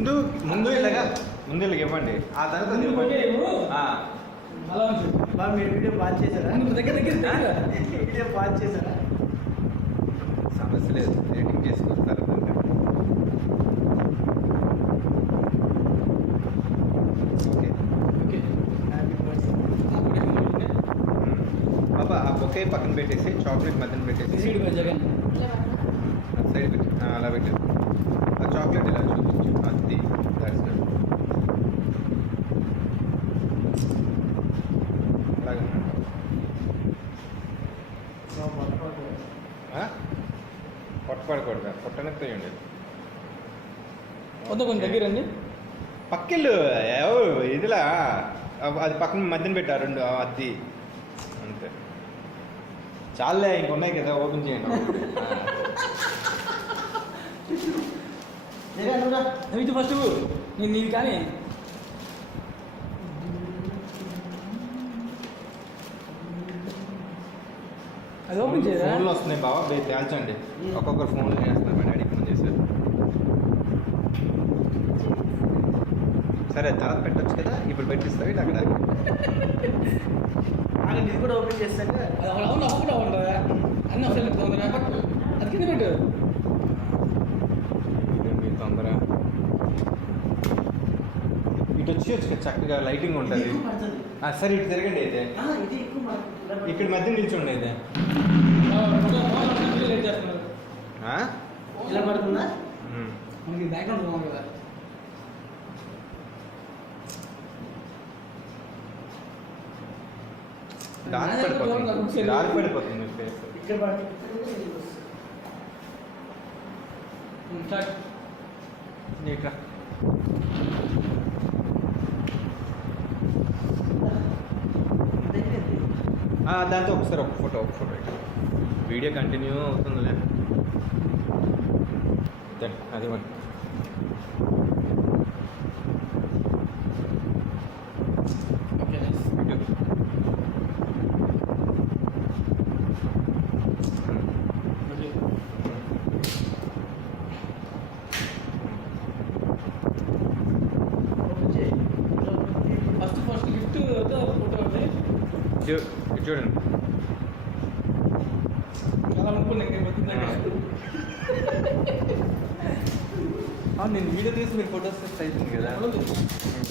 ముందు ముందు ఇలాగా ముందు ఇలాగ ఇవ్వండి ఆ తర్వాత మీరు వీడియో పాస్ చేశారా? వీడియో పాస్ చేశారా? సమస్య లేదు, రేటింగ్ చేసుకొస్తారు. బాబా ఆ బొకే పక్కన పెట్టేసి చాక్లెట్ మధ్యన పెట్టేసి సైడ్ పెట్టి అలా పెట్టి ఆ చాక్లెట్ ఇలా చూపించు. అది అలాగే పొట్టపడకూడదు, పొట్టనెత్త వేయండి. కొంచెం దగ్గరండి పక్కిళ్ళు ఇదిలా అది పక్కన మధ్యన పెట్టారు రెండు అది అంతే. చాలే ఇంకొన్నాయి కదా, ఓపెన్ చేయండి. ఇది ఫస్ట్ నేను నీది కానీ అది ఓపెన్ చేయరా? ఫోన్లో వస్తున్నాయి బాబా, తేల్చండి. ఒక్కొక్కరు ఫోన్లు చేస్తున్నారు, మా డాడీ ఫోన్ చేశారు. సరే తర్వాత పెట్టచ్చు కదా, ఇప్పుడు పెట్టిస్తావు ఇటు అక్కడ. ఇది కూడా ఓపెన్ చేస్తాక అవును అప్పుడు ఉండదా అన్నీ అసలు తొందర అది కింద పెట్టు. మీరు తొందర ఇటు వచ్చి చక్కగా లైటింగ్ ఉంటుంది. సరే ఇటు తిరగండి అయితే, ఇక్కడ మధ్య నిల్చోండి అయితే. ఇలా పడుతుందా? మనకి బ్యాక్గ్రౌండ్ బాగుంది కదా. డార్క్ పడిపోతుంది ఫేస్. ఇక్కడ ఇక్కడ దాంతో ఒకసారి ఒక ఫోటో వీడియో కంటిన్యూ అవుతుందిలే. అది మరి ఫస్ట్ గిఫ్ట్ ఫోటో ఉంది చూడండి. అలా అనుకున్నాను నేను వీడియో తీసి మీరు ఫోటోస్ తీస్తే అవుతుంది కదా.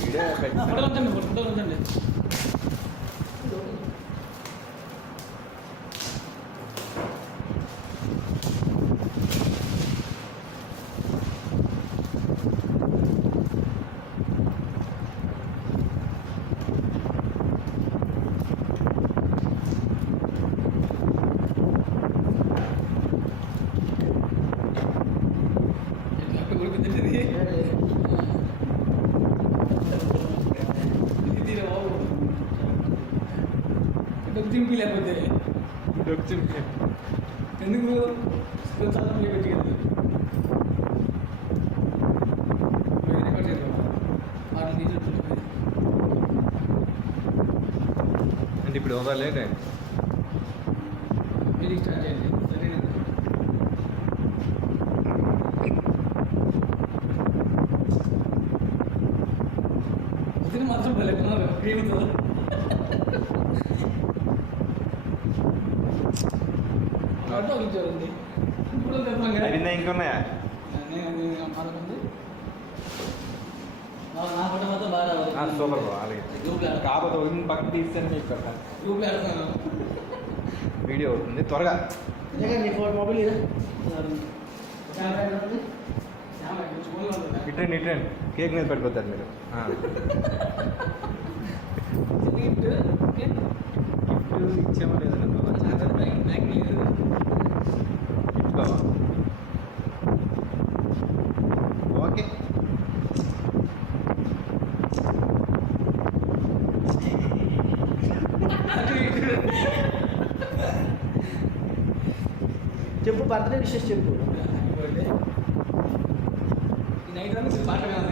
వీడియో ఫోటోలు ఉంచండి, ఫోటోలు ఉంచండి. చింపి లేకపోతే ఎందుకు చాలా పెట్టి కదా అంటే ఇప్పుడు ఓవర్లేట్ మీరు స్టార్ట్ చేయండి. సరేనండి. వదిలి మాత్రం వెళ్ళకున్నారు క్రీమ్తో. చూడండి ఇప్పుడు ఇంకున్నాయా? నా ఫోటో మాత్రం బాగా సూపర్ బాగా అలాగే కాకపోతే వదిలిన పక్కన తీస్తాను మీకు పెడతాను. వీడియో అవుతుంది త్వరగా. మొబైల్ ఇట్రండి కేక్ మీద పడిపోతారు మీరు. గిఫ్ట్ ఇచ్చామో లేదండి బాబా. ఓకే చెప్పు, బర్త్డే విషెస్ చెప్పు. నైట్ అంతా పాట కాదు.